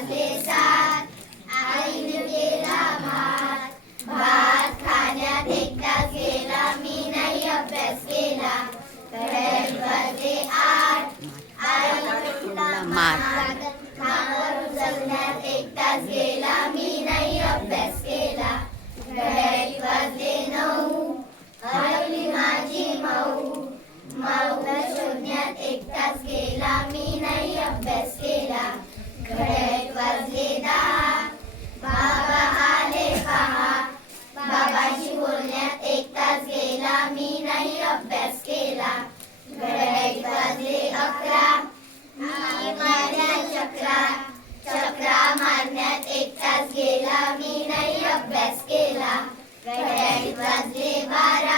वाजले सात, आईने केला भात, भात खाण्यात एक तास गेला, मी नाही अभ्यास केला. घड्याळी वाजले आठ, आईने केला माठ, खांबावर उचलण्यात एक तास गेला, मी नाही अभ्यास केला. घड्याळी वाजले नऊ, हरवली माझी माऊ, माऊला शोधण्यात एक तास गेला, मी नाही अभ्यास केला. घड्याळी वाजले दहा, बाबा आले पहा, बाबाशी बोलण्यात एक तास गेला, मी नाही अभ्यास केला. घड्याळी वाजले अकरा, मी माझ्या चक्रा, चक्रा मारण्यात एक तास गेला, मी नाही अभ्यास केला. घड्याळी वाजले बारा,